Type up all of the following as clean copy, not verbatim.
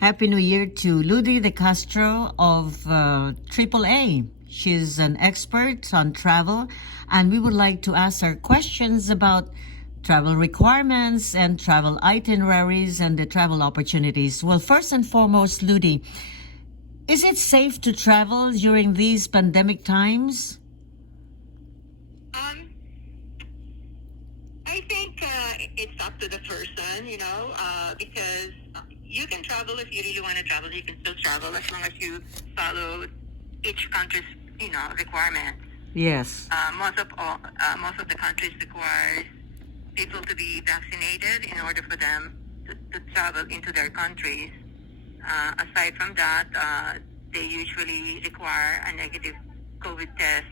Happy New Year to Ludi De Castro of AAA. She's an expert on travel, and we would like to ask her questions about travel requirements and travel itineraries and the travel opportunities. Well, first and foremost, Ludi, is it safe to travel during these pandemic times? I think it's up to the person, because you can travel if you really want to travel. You can still travel as long as you follow each country's, requirements. Yes. Most of the countries require people to be vaccinated in order for them to travel into their countries. Aside from that, they usually require a negative COVID test,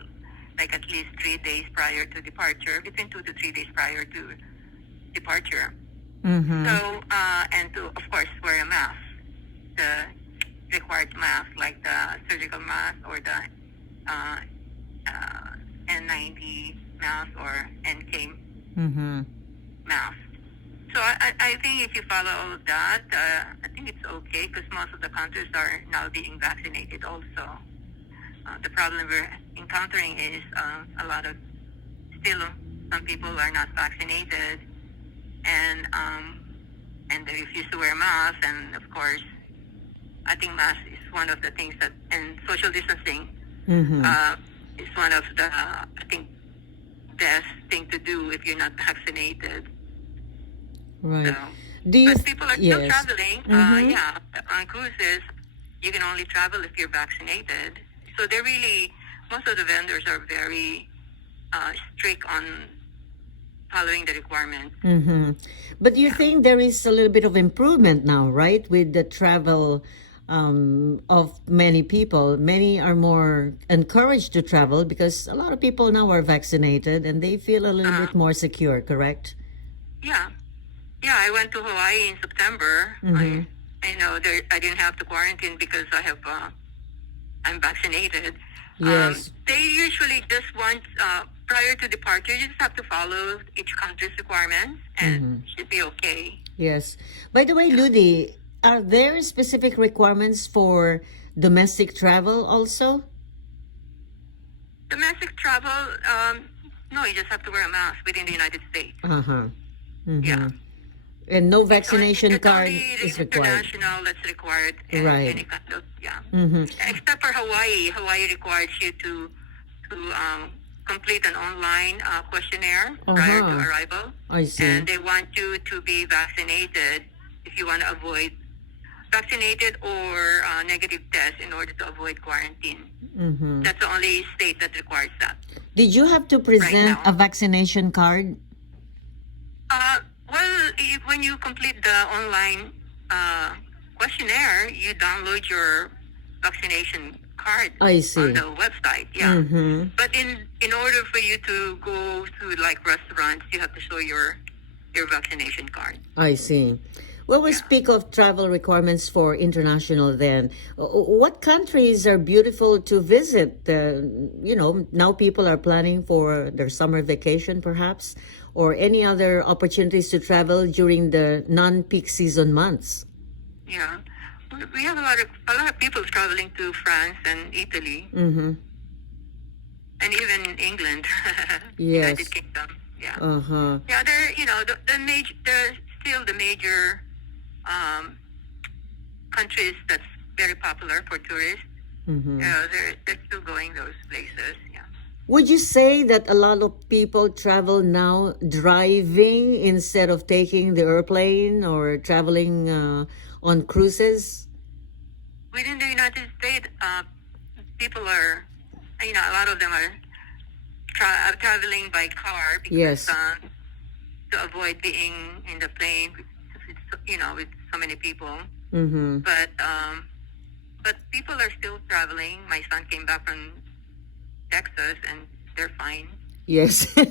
like at least 3 days prior to departure, between 2 to 3 days prior to departure. Mm-hmm. So, and to, of course, wear a mask, the required mask, like the surgical mask or the N90 mask or NK mask. So I think if you follow all of that, I think it's okay because most of the countries are now being vaccinated also. The problem we're encountering is still some people are not vaccinated and they refuse to wear masks, and of course I think mask is one of the things and social distancing is one of the, I think, best thing to do if you're not vaccinated. Right. So, but people are still traveling. On cruises, you can only travel if you're vaccinated. So they're really, most of the vendors are very strict on following the requirements. Mm-hmm. But you think there is a little bit of improvement now, right? With the travel of many people. Many are more encouraged to travel because a lot of people now are vaccinated and they feel a little bit more secure, correct? Yeah. Yeah, I went to Hawaii in September. I didn't have to quarantine because I'm vaccinated. Yes. They usually just want, prior to departure, you just have to follow each country's requirements and it should be okay. Yes. By the way, Ludi, are there specific requirements for domestic travel also? Domestic travel, no, you just have to wear a mask within the United States. Yeah. And no vaccination card is required. International that's required. Right. Any kind of, Except for Hawaii. Hawaii requires you to complete an online questionnaire prior to arrival. I see. And they want you to be vaccinated if you want to avoid vaccinated or negative test in order to avoid quarantine. That's the only state that requires that. Did you have to present a vaccination card? Well, when you complete the online questionnaire, you download your vaccination card I see. on the website. Yeah. But in order for you to go to like restaurants, you have to show your vaccination card. I see. Well, we speak of travel requirements for international then. What countries are beautiful to visit? Now people are planning for their summer vacation perhaps, or any other opportunities to travel during the non-peak season months. Yeah. We have a lot of people traveling to France and Italy. And even England. Yes. United Kingdom. Yeah. Yeah, they're still the major countries that's very popular for tourists. They're still going those places. Yeah. Would you say that a lot of people travel now driving instead of taking the airplane or traveling on cruises? Within the United States, people are, a lot of them are traveling by car because to avoid being in the plane, with so many people. But people are still traveling. My son came back from Texas and they're fine. Yes. So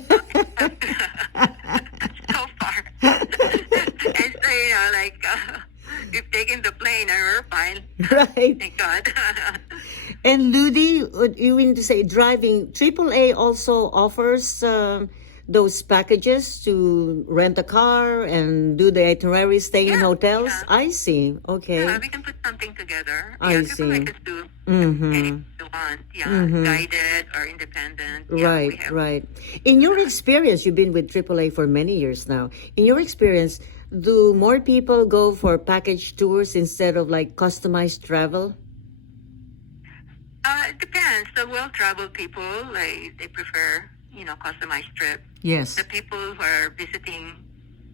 far. And so, we've taken the plane and we're fine. Right. Thank God. And Ludi, you mean to say driving, AAA also offers those packages to rent a car and do the itinerary, stay in Yeah, hotels? yeah. I see. Okay. We can put something together. I People see. like us do Mm-hmm. anything you want. Mm-hmm. Guided or independent. Right, We have. right. In your experience, you've been with AAA for many years now. In your experience, do more people go for package tours instead of like customized travel? It depends. The well-traveled people, they prefer, customized trips. Yes. The people who are visiting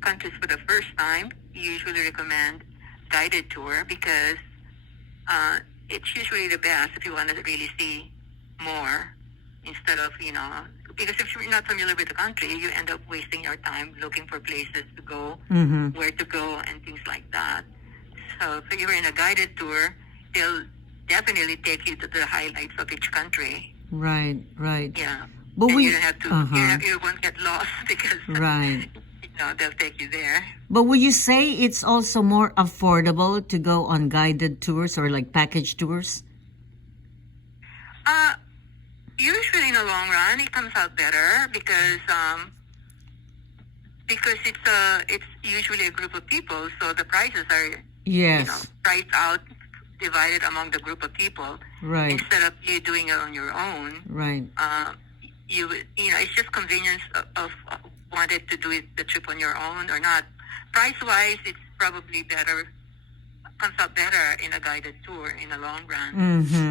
countries for the first time usually recommend guided tour because it's usually the best if you want to really see more instead of, because if you're not familiar with the country, you end up wasting your time looking for places to go, Mm-hmm. where to go, and things like that. So if you're in a guided tour, they'll definitely take you to the highlights of each country. Right, right. Yeah. But And we, you don't have to, uh-huh. you won't get lost because, Right. they'll take you there. But would you say it's also more affordable to go on guided tours or like package tours? Usually in the long run, it comes out better because it's usually a group of people, so the prices are Yes. priced out, divided among the group of people. Right, Instead of you doing it on your own, right. it's just convenience of wanted to do the trip on your own or not. Price wise, it's probably better, comes out better in a guided tour in the long run. Mm-hmm.